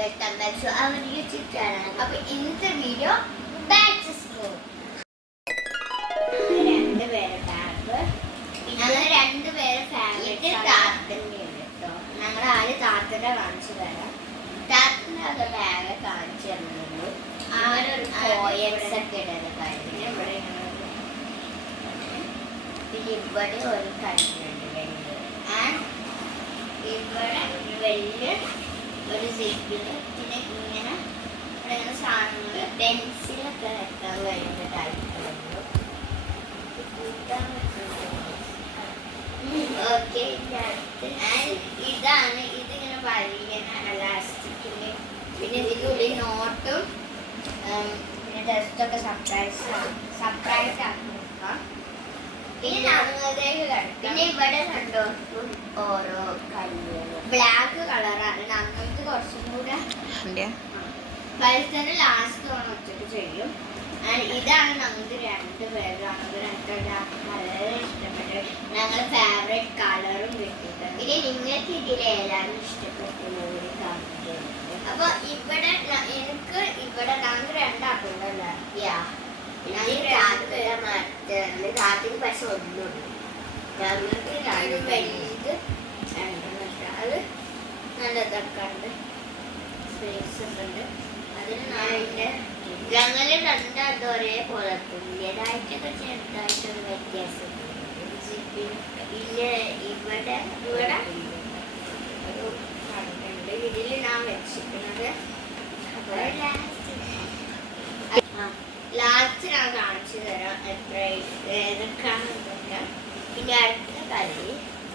Welcome back to our YouTube channel. അപ്പോൾ ഇന്നത്തെ video back to school. രണ്ടുപേരെ bag, ഞങ്ങൾ രണ്ടുപേരെ ഫാമിലി താത്തൻ്റെയാണ് കേട്ടോ. ഞങ്ങൾ ആദ്യം താത്തൻ്റെ കാണിച്ചു തരാം. താത്തൻ്റെ അത് ബാഗ് കാണിച്ചു തരുന്നുള്ളൂ. അവരൊരു പോയംസ് ഒക്കെ ഇടുന്ന കാര്യം ഇവിടെ പിന്നെ ഇവിടെ ഒരു കണ്ടിട്ടുണ്ട് വലിയ. ആൻഡ് ഇവിടെ വലിയ ഒരു സിപ്പില് പിന്നെ ഇങ്ങനെ ഇങ്ങനെ സാധനങ്ങൾ പെൻസിലൊക്കെ വെക്കാൻ കഴിയുന്ന ടൈപ്പുള്ളൂ. ഓക്കെ, ഇതാണ് ഇതിങ്ങനെ വലിയ എലാസ്റ്റിക്കിൻ്റെ. പിന്നെ ഇതിൻ്റെ ഉള്ളിൽ നോട്ടും പിന്നെ ടെസ്റ്റൊക്കെ സർപ്രൈസ് ആക്കി നോക്കാം. പിന്നെ ഞങ്ങളിലേക്ക് കിടക്കാം. പിന്നെ ഇവിടെ കണ്ടോ ഓരോ കല്ലുകൾ ബ്ലാക്ക് കളറാണ്. ഞങ്ങൾക്ക് കുറച്ചും കൂടെ പൈസന്റെ ലാസ്റ്റ് ഓൺ ഒറ്റക്ക് ചെയ്യും. ഇതാണ് ഞങ്ങൾക്ക് രണ്ടുപേരാണ് വളരെ ഇഷ്ടപ്പെട്ടത്. ഞങ്ങൾ ഫേവറേറ്റ് കളറും കിട്ടിയിട്ടുണ്ട്. പിന്നെ നിങ്ങൾക്ക് ഇതിൽ ഏതാണ് ഇഷ്ടപ്പെട്ടത് കാണിക്കുന്നത്. അപ്പൊ ഇവിടെ എനിക്ക് ഇവിടെ ഞങ്ങൾക്ക് രണ്ടാക്കുണ്ടല്ലോ. കാട്ടിന് പക്ഷെ ഒന്നുണ്ട്. ഞങ്ങൾക്ക് വലുത് അത് നല്ല ഇതൊക്കെ ഉണ്ട്, സ്പേസ് ഒക്കെ ഉണ്ട്. അതിന് അതിൻ്റെ ഞങ്ങൾ രണ്ടാമത് ഒരേപോലെ തുല്യതായിട്ടൊക്കെ ചെറുതായിട്ടൊരു വ്യത്യാസം. പിന്നെ ഇവിടെ ഇവിടെ ഒരു കണ്ടുണ്ട്. ഇതിൽ ഞാൻ വെച്ചിരിക്കുന്നത് ലാസ്റ്റ് ഞാൻ കാണിച്ചു തരാം എത്ര ഏതൊക്കെയാണെന്നൊക്കെ. പിന്നെ അടുത്ത കളി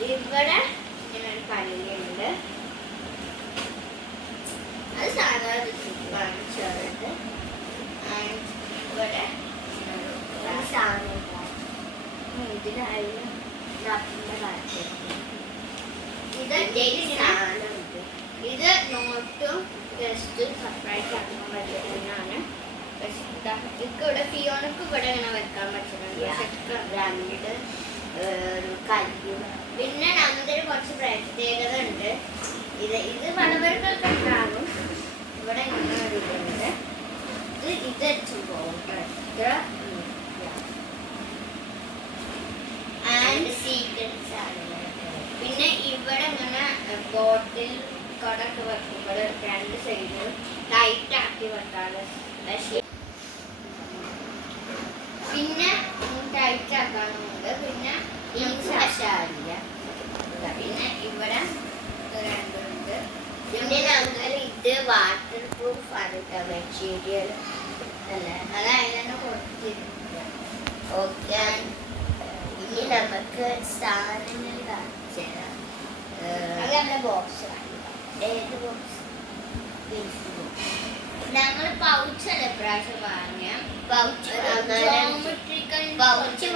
ഇവിടെ ഇങ്ങനെ ഒരു കളിയുണ്ട്. അത് സാധാരണ കാണിച്ചത്. ഇവിടെ സാധനം ഇതിനായിരുന്നു ഇത് സാധനമുണ്ട്. ഇത് നോട്ടും ജസ്റ്റ് സർപ്രൈസ് ആക്കാൻ പറ്റുന്നതാണ്. ഇവിടെ ഫിയോണക്ക് ഇവിടെ ഇങ്ങനെ വെക്കാൻ പറ്റുന്നുണ്ട്. രണ്ട് ഒരു കല്ലും. പിന്നെ നമ്മുടെ കുറച്ച് പ്രത്യേകത ഉണ്ട്. ഇത് പലവർക്കൊക്കെ ഉണ്ടാകും. ഇവിടെ ഇങ്ങനെ ഒരു ഇതുണ്ട്. ഇത് വെച്ചും പോകും. ആൻഡ് സീക്രട്സ് ആണ്. പിന്നെ ഇവിടെ ഇങ്ങനെ ബോട്ടിൽ കടക്ക് വെക്കുമ്പോൾ രണ്ട് സൈഡിലും ലൈറ്റ് ആക്കി വെക്കാറ്. പിന്നെ ടൈറ്റ് ആക്കാനുണ്ട്. പിന്നെ ഈ ശാശാരില്ല. പിന്നെ ഇവിടെ രണ്ടുണ്ട്. പിന്നെ ഞങ്ങൾ ഇത് വാട്ടർ പ്രൂഫ് ആണ് മെറ്റീരിയൽ അല്ല, അത് അതിനെ കൊടുത്തിരിക്കുക. ഓക്കെ, ഇനി നമുക്ക് സാധനങ്ങൾ കാണിച്ചു തരാം. അത് നമ്മുടെ ബോക്സ്. ഏത് ബോക്സ്? ഞങ്ങൾ പൗച്ചല്ലേ പ്രാവശ്യം വാങ്ങിയ പൗച്ച്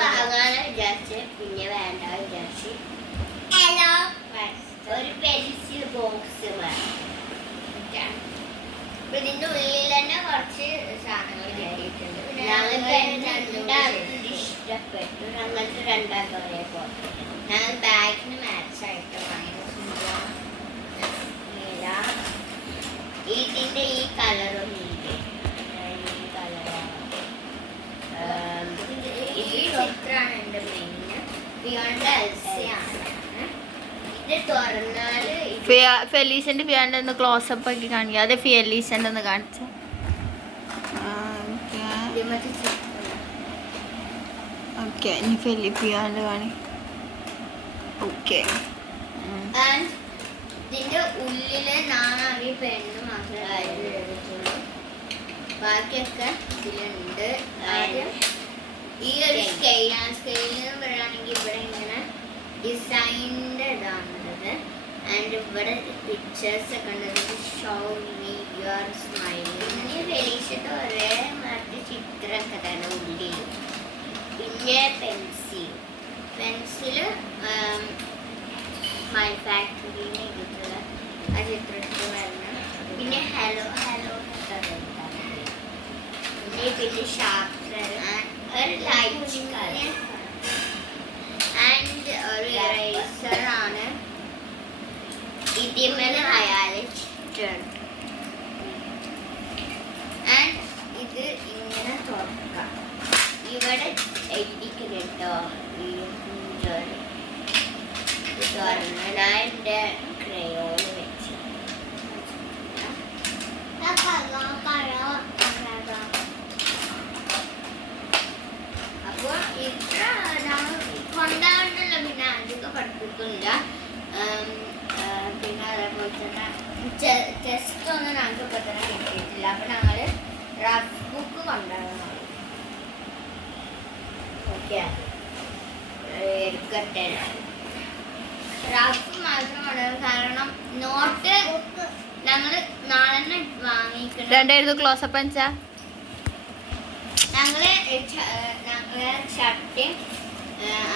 വാങ്ങാനാണ് വിചാരിച്ച്. പിന്നെ വേണ്ട വിചാരിച്ച് ഹലോ ഒരു പെൻസിൽ ബോക്സ് വാങ്ങി. ഇതിന്റെ ഉള്ളിൽ തന്നെ കുറച്ച് സാധനങ്ങൾ കയറിയിട്ടുണ്ട്. ഞങ്ങൾക്ക് ഇഷ്ടപ്പെട്ടു. ഞങ്ങൾക്ക് രണ്ടാമത്തെ ഒരേപോലെ ഞങ്ങൾ ബാഗിന് മാച്ചായിട്ട് വാങ്ങിയത്. ഇതിന്റെ ഈ കളറും ഈ കളറാണ്. ഈ ചിത്രമാണ് എൻ്റെ മെയിൻ. ഫിയോണിന്റെ എൽസയാണ്. ഇത് തുറന്നാല് ഫെലീസിന്റെ ഫിയോണിന്റെ ഒന്ന് ക്ലോസപ്പ് ആക്കി കാണിക്കുക. അതെ, ഫെലീസിന്റെ ഒന്ന് കാണിച്ച. ഓക്കെ, ഇനി ഫിയോണിന്റെ കാണി. ഓക്കെ, ഇതിന്റെ ഉള്ളില് നാണാകെ പെണ്ണ് മാത്രമായിട്ട് എഴുതിയിട്ടുള്ളൂ. ബാക്കിയൊക്കെ ഇതിലുണ്ട്. ആദ്യം ഈ ഒരു സ്കെയിലാണ്. സ്കെയിൽ എന്ന് പറയുകയാണെങ്കിൽ ഇവിടെ ഇങ്ങനെ ഡിസൈനിൻ്റെ ഇതാണുള്ളത്. ആൻഡ് ഇവിടെ പിക്ചേഴ്സ് ഒക്കെ ഉണ്ട്. Show me your smiling. പിന്നെ ഫെലീഷയുടെ ഒരേ മാറ്റി ചിത്രമൊക്കെ തന്നെ ഉള്ളിൽ. പിന്നെ പെൻസില് സ്മൈൽ ഫാക്ടറിയിൽ ചെയ്തിട്ടുള്ള ആ ചിത്രത്തിൽ വരണം. പിന്നെ ഹലോ ഹലോ പിന്നെ ഷാർപ്പനർ, ഒരു ലൈറ്റ് കളർ ആൻഡ് ഒരു ഇറേസറാണ്. ഇതിന്മേൽ ഹയാലിസ്റ്റ് ഇത് ഇങ്ങനെ തുറക്കാം. ഇവിടെ എത്തിക്കണം കേട്ടോ. ഞാൻ എൻ്റെ ക്രയോണ് വെച്ച് അപ്പോൾ ഇത്ര കൊണ്ടാകണ്ടല്ലോ. പിന്നെ അതൊക്കെ പഠിപ്പിക്കുന്നില്ല. പിന്നെ അതേപോലെ തന്നെ ടെസ്റ്റ് ഒന്നും ഞങ്ങൾക്ക് ഇപ്പം തന്നെ കിട്ടിയിട്ടില്ല. അപ്പം ഞങ്ങൾ റഫ് ബുക്ക് കൊണ്ടുപോകണം. ഓക്കെ, എടുക്കട്ടെ. റഫ് മാത്രം കൊണ്ടുപോകും. കാരണം നോട്ട് ഞങ്ങൾ നാളെ തന്നെ വാങ്ങിക്കണം. രണ്ടായിരുന്നു ക്ലോസപ്പ് വെച്ചാ ഞങ്ങള് ഷർട്ടും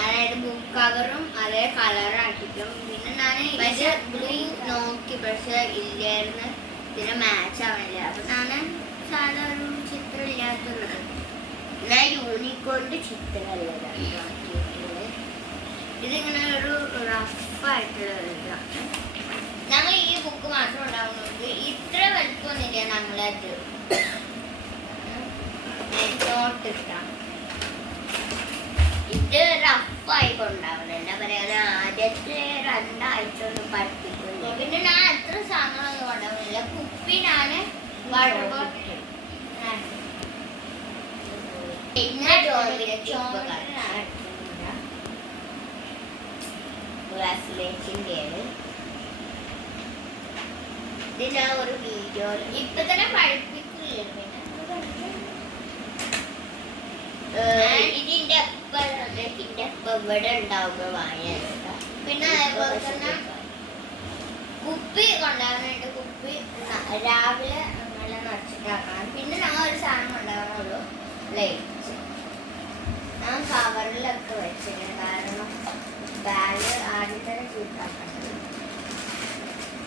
അതായത് ബുക്ക് കവറും അതേ കളർ ആക്കിയിട്ടും. പിന്നെ ഞാൻ പക്ഷെ ബ്ലൂ നോക്കി, പക്ഷെ ഇല്ലായിരുന്നു. ഇതിന് മാച്ച് ആവണില്ല. അപ്പൊ ഞാൻ സാധാ ഒരു ചിത്രം ഇല്ലാത്തുള്ളത് ഞാൻ യൂണിക്കോണിന്റെ ചിത്രമല്ലതാണ് നോക്കിയിട്ടുള്ളത്. ഇതിങ്ങനെ ഒരു റഫായിട്ടുള്ള ഇതാണ്. ഞങ്ങൾ ഈ ബുക്ക് മാത്രം ഉണ്ടാവുന്നുണ്ട്. ഇത്ര വലുപ്പമൊന്നുമില്ല ഞങ്ങളത് നോട്ട് ഇട്ടാം. ഇത് റഫായി കൊണ്ടാവണം. എന്താ പറയാ, ആദ്യത്തെ 2 ആഴ്ച ഒന്നും പഠിപ്പിക്കുന്നു. പിന്നെ ഞാൻ എത്ര സാധനങ്ങളൊന്നും കൊണ്ടാവുന്നില്ല. കുപ്പി ഞാന് വാട്ടർ ബോട്ടിൽ ഇത് ഞാൻ ഒരു വീഡിയോ ഇപ്പൊ തന്നെ പഠിപ്പിക്കില്ല. ഇതിന്റെ ഇവിടെ ഉണ്ടാവുമ്പോ വാങ്ങിയാ. പിന്നെ അതേപോലെ തന്നെ കുപ്പി കൊണ്ടാകാനായിട്ട് കുപ്പി രാവിലെ അങ്ങനെ നിറച്ചിട്ടാക്കണം. പിന്നെ ഞങ്ങൾ ഒരു സാധനം കൊണ്ടാകണുള്ളൂ, ലൈറ്റ്. ഞാൻ കവറിലൊക്കെ വെച്ചിട്ടുണ്ട്. കാരണം ബാഗ് ആദ്യം തന്നെ ചൂട്ടാക്കണ്ടത്.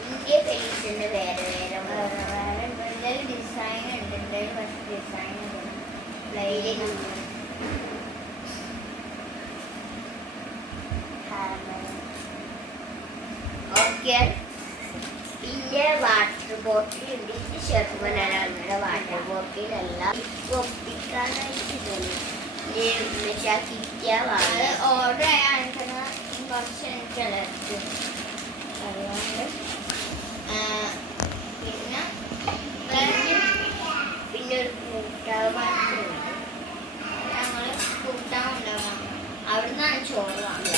ഇന്ത്യ പേജിന്റെ വേറെ വേറെ വേറെ ഡിസൈൻ ഉണ്ട്. First design okay. പിന്നെ വാട്ടർ ബോട്ടിൽ ഉണ്ട്. ഇത് ചെറുപ്പനാണ് വാട്ടർ ബോട്ടിലെല്ലാം ഒപ്പിക്കാനായിട്ട് ഓർഡർ ചെയ്യാൻ കുറച്ച് എനിക്കുള്ളത്. അതുകൊണ്ട് പിന്നെ ഒരു കൂട്ടാവുണ്ട്. ഞങ്ങൾ കൂട്ടാൻ ഉണ്ടാവാം. അവിടെ നിന്നാണ് ചോറ് വാങ്ങുക.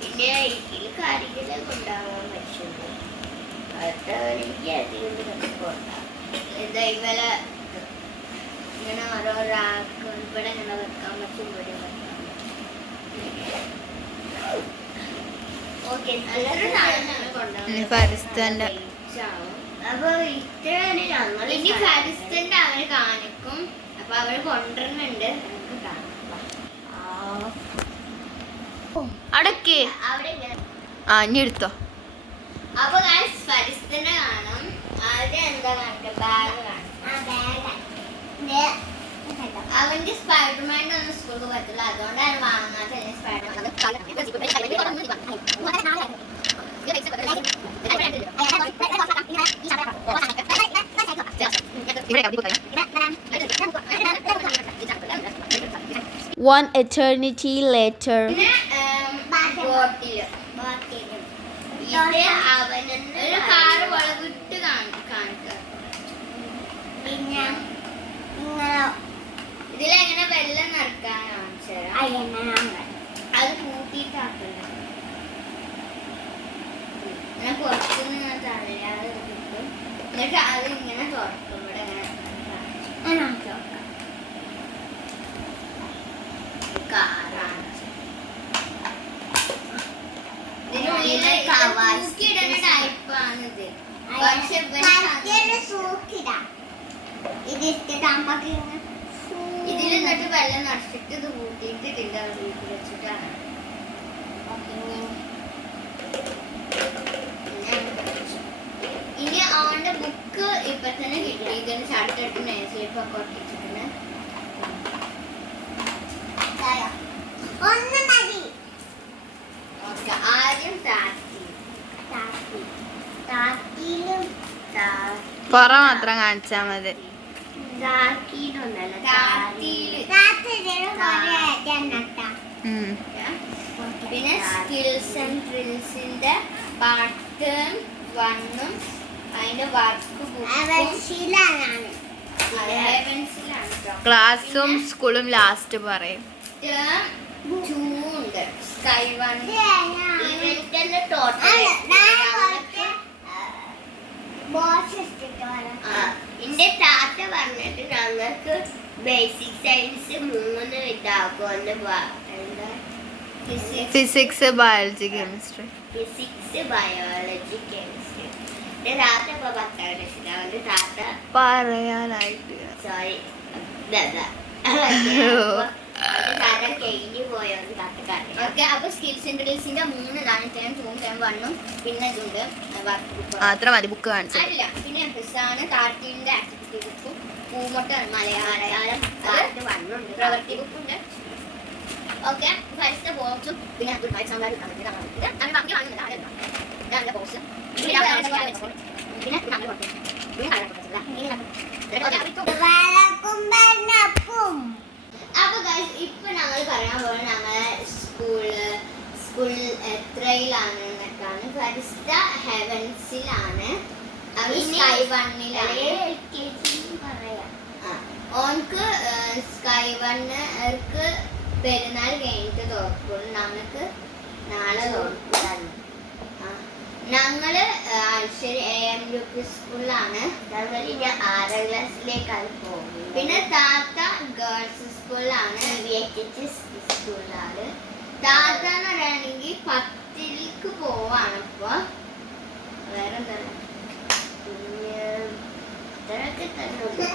പിന്നെ ഇതിൽ കാര്യങ്ങളെ കൊണ്ടാവാൻ പറ്റുള്ളൂ. അതൊക്കെ എനിക്ക് അധികം കൊണ്ടാകും. ഇതേപോലെ ഇങ്ങനെ ഓരോ റാക്ക് ഇവിടെ ഇങ്ങനെ വെക്കാൻ പറ്റും, ഇവിടെ വെക്കാൻ പറ്റും. അപ്പൊ ഇത്രയാണ് ഞങ്ങൾ. ഇനി ഫരിസ്തന്റെ അവര് കാണിക്കും. അപ്പൊ അവര് കൊണ്ടുവരുന്നുണ്ട്. അടക്കേ അവിടെ ഇങ്ങനെ. ഇനി എടുത്തോ. അപ്പൊ ഫരിസ്തന്റെ കാണും. അത് എന്താ കാണിക്ക, ബാഗ് കാണും. അവന്റെ സ്പൈഡർമാൻ്റെ ഒന്നും സ്കൂൾക്ക് പറ്റില്ല. അതുകൊണ്ടാണ് വാങ്ങാത്ത. Spiderman One eternity later. ഒരു കാറ് വളവിട്ട് കാണിക്കുക. പിന്നെ ഇതിലെങ്ങനെ വെള്ളം നടക്കാൻ അത് കൂട്ടിയിട്ടാക്കണ്ട. ഇങ്ങനെ പുറത്തുനിന്ന് തടയാതെ കിട്ടും. എന്നിട്ട് അത് ഇങ്ങനെ തുറക്കും. ഇവിടെ ഇങ്ങനെ കാറാണ്. ഇതിനുള്ളില് തൂക്കിയിടുന്ന ടൈപ്പാണിത്. പക്ഷെ ഇതിൽ എന്നിട്ട് വെള്ളം നിറച്ചിട്ട് ഇത് കൂട്ടിയിട്ട് ഇതിന്റെ വീട്ടിൽ വെച്ചിട്ടാണ്. ഇനി അവന്റെ ബുക്ക് ഇപ്പൊ തന്നെ കിട്ടി. ഇതിന് ഷർട്ടിട്ട് നെയ്സ്ലിപ്പൊക്കെ ഒട്ടിച്ചിട്ടുണ്ട്. ആദ്യം പുറ മാത്രം കാണിച്ചാ മതി. പിന്നെ സ്കിൽസ് ആൻഡ് ഡ്രിൽസിന്റെ പാർട്ട് 1ഉം അതിന്റെ വർക്ക് ക്ലാസ്സും സ്കൂളും ലാസ്റ്റ് പറയും. സ്കൈ 1 ഇവന്റിന്റെ ടോട്ടൽ എന്റെ താത്ത പറഞ്ഞിട്ട് ഞങ്ങൾക്ക് ബേസിക് സയൻസ് 3 ഇതാക്കുമെന്ന് physics, biology, chemistry. Physics, biology, chemistry. എന്റെ താത്ത ഇപ്പൊ 10ാം ക്ലാസ്സിലാണ്. താത്ത പറയാനായിട്ട് സോറി താത്ത കഴിഞ്ഞു പോയോന്ന് താത്തക്കാരി. ഓക്കെ, അപ്പൊ സ്കിൽസ് ഇൻട്രഡ്യൂസിന്റെ 3 ഇതാണ്. ടേം 2 ടേം 1ഉം പിന്നെ ഇതുണ്ട് വർക്ക് ബുക്ക്. അത്ര മതി ബുക്ക് കാണിച്ചു. അല്ല, പിന്നെ ആണ് താർട്ടീന്റെ ആക്ടിവിറ്റി ബുക്കും പൂമൊട്ട മലയാളം പ്രവൃത്തി ബുക്കുണ്ട്. ഓക്കെ, ഫസ്റ്റ് ബോക്സും പിന്നെ ബോക്സ് അപ്പൊ ഇപ്പൊ ഞങ്ങൾ പറയാൻ പോകുന്നത് ഞങ്ങളെ സ്കൂൾ എത്രയിലാണ് എന്നൊക്കെയാണ്. ഫസ്റ്റ് ഹെവൻസിലാണ്, സ്കൈ 1ലാണ്. ഓൻക്ക് സ്കൈ 1 പെരുന്നാൾ കഴിഞ്ഞിട്ട് തുറക്കുള്ളൂ. ഞങ്ങൾക്ക് നാളെ തുറക്കും. ഞങ്ങള് ശരി AMUP സ്കൂളിലാണ്. ഞങ്ങൾ ഇനി 6ാം ക്ലാസ്സിലേക്കാണ് പോകുന്നത്. പിന്നെ താത്ത ഗേൾസ് സ്കൂളിലാണ്, VHS സ്കൂളിലാണ്. താത്ത എന്ന് പറയുകയാണെങ്കിൽ 10ലേക്ക് പോവാണ്. ഇപ്പൊ വേറെന്താണ് ഇത്രയൊക്കെ തന്നെ.